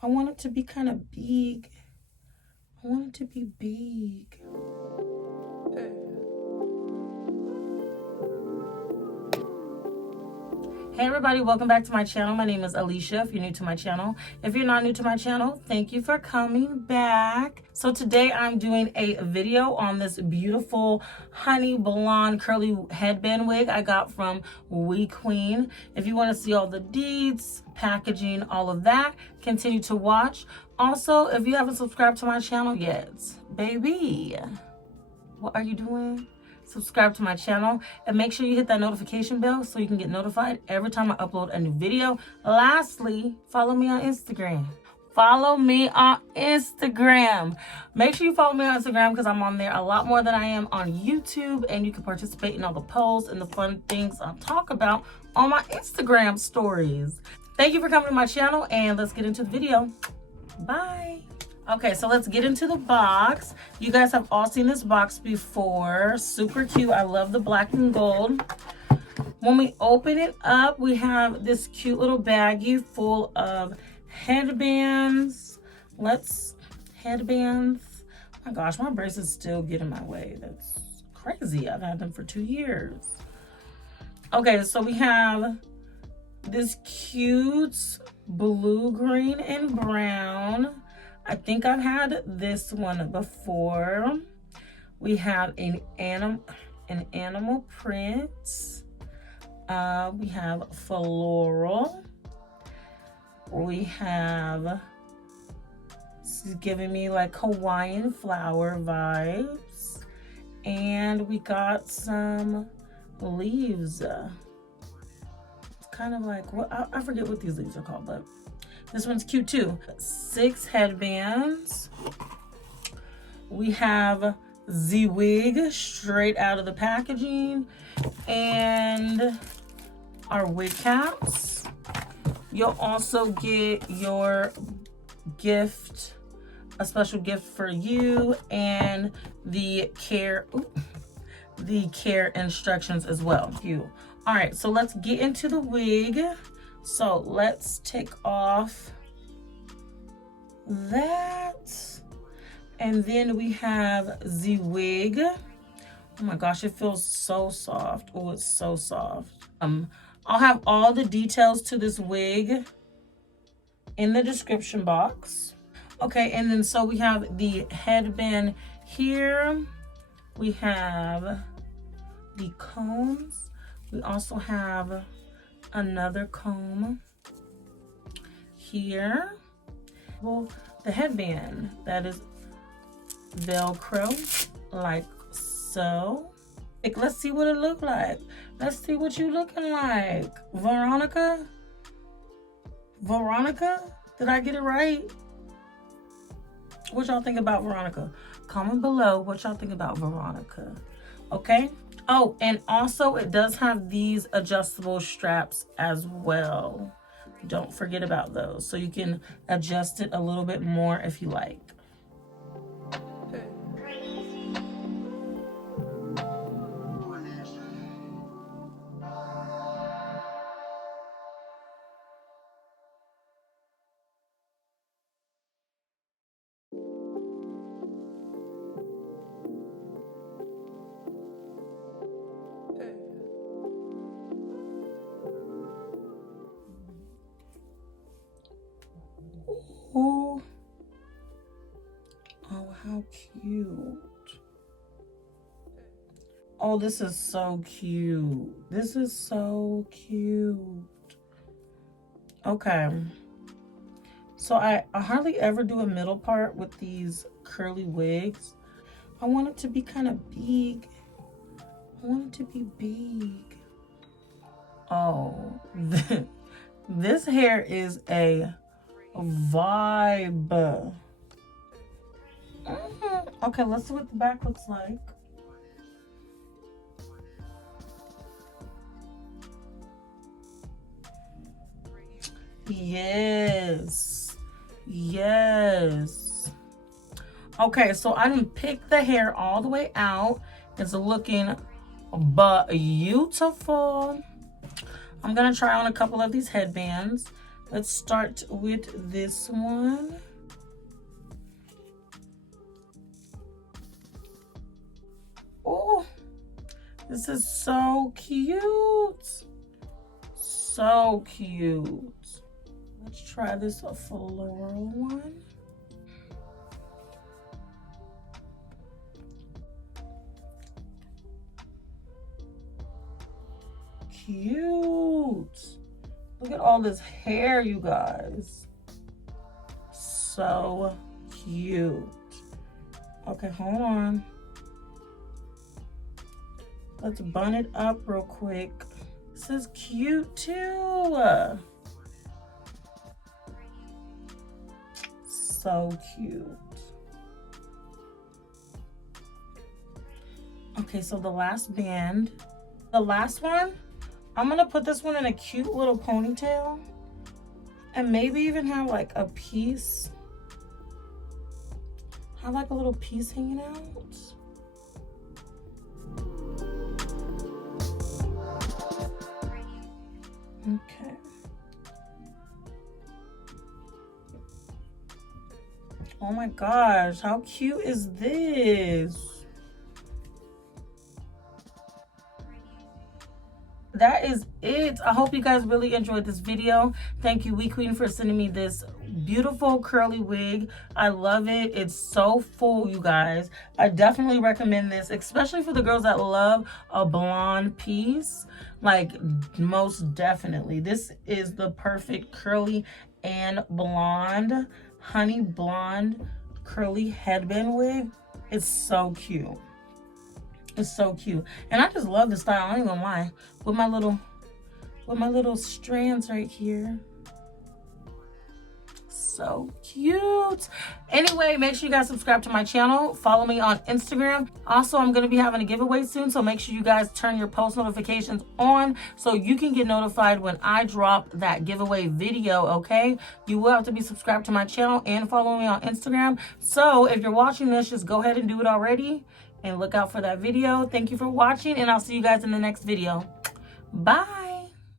I want it to be kind of big. I want it to be big. Hey everybody, welcome back to my channel. My name is Alishia if you're new to my channel. If you're not new to my channel, thank you for coming back. So today I'm doing a video on this beautiful honey blonde curly headband wig I got from WeQueen. If you want to see all the deets, packaging, all of that, continue to watch. Also, if you haven't subscribed to my channel yet, baby, what are you doing? Subscribe to my channel and make sure you hit that notification bell so you can get notified every time I upload a new video. Lastly, follow me on Instagram. Follow me on Instagram. Make sure you follow me on Instagram because I'm on there a lot more than I am on YouTube, and you can participate in all the polls and the fun things I talk about on my Instagram stories. Thank you for coming to my channel, and let's get into the video. Bye. Okay, so let's get into the box. You guys have all seen this box before. Super cute. I love the black and gold. When we open it up, we have this cute little baggie full of headbands. Headbands. Oh my gosh, my braces still get in my way. That's crazy. I've had them for 2 years. Okay, so we have this cute blue, green, and brown. I think I've had this one before. We have an animal print. We have floral. We have, this is giving me like Hawaiian flower vibes. And we got some leaves. It's kind of like, what, I forget what these leaves are called, but this one's cute too. 6 headbands. We have the wig straight out of the packaging and our wig caps. You'll also get your gift, a special gift for you, and the care instructions as well. All right, so let's get into the wig. So let's take off that. And then we have the wig. Oh my gosh, it feels so soft. Oh, it's so soft. I'll have all the details to this wig in the description box. Okay, and then so we have the headband here. We have the combs. We also have another comb here. Well, the headband that is Velcro, like so. Like, let's see what it look like. Let's see what you looking like. Veronica? Did I get it right? What y'all think about Veronica? Comment below what y'all think about Veronica. Okay? Oh, and also it does have these adjustable straps as well. Don't forget about those. So you can adjust it a little bit more if you like. Oh, how cute. Oh, this is so cute. This is so cute. Okay. So I hardly ever do a middle part with these curly wigs. I want it to be kind of big. I want it to be big. Oh, this hair is a vibe. Okay, let's see what the back looks like. Yes. Okay, so I didn't pick the hair all the way out. It's looking beautiful. I'm gonna try on a couple of these headbands. Let's start with this one. Oh, this is so cute. So cute. Let's try this floral one. Cute. Look at all this hair, you guys. So cute. Okay, hold on. Let's bun it up real quick. This is cute too. So cute. Okay, so the last band. The last one, I'm gonna put this one in a cute little ponytail and maybe even have like a piece. Have like a little piece hanging out. Okay. Oh my gosh, how cute is this? That is it. I hope you guys really enjoyed this video. Thank you, WeQueen, for sending me this beautiful curly wig. I love it. It's so full, you guys. I definitely recommend this, especially for the girls that love a blonde piece. Like, most definitely. This is the perfect curly and blonde, honey blonde curly headband wig. It's so cute. It's so cute. And I just love the style, I ain't gonna lie. With my little strands right here. So cute. Anyway, make sure you guys subscribe to my channel. Follow me on Instagram. Also, I'm gonna be having a giveaway soon, so make sure you guys turn your post notifications on so you can get notified when I drop that giveaway video, okay? You will have to be subscribed to my channel and follow me on Instagram. So if you're watching this, just go ahead and do it already. And look out for that video. Thank you for watching, and I'll see you guys in the next video. Bye.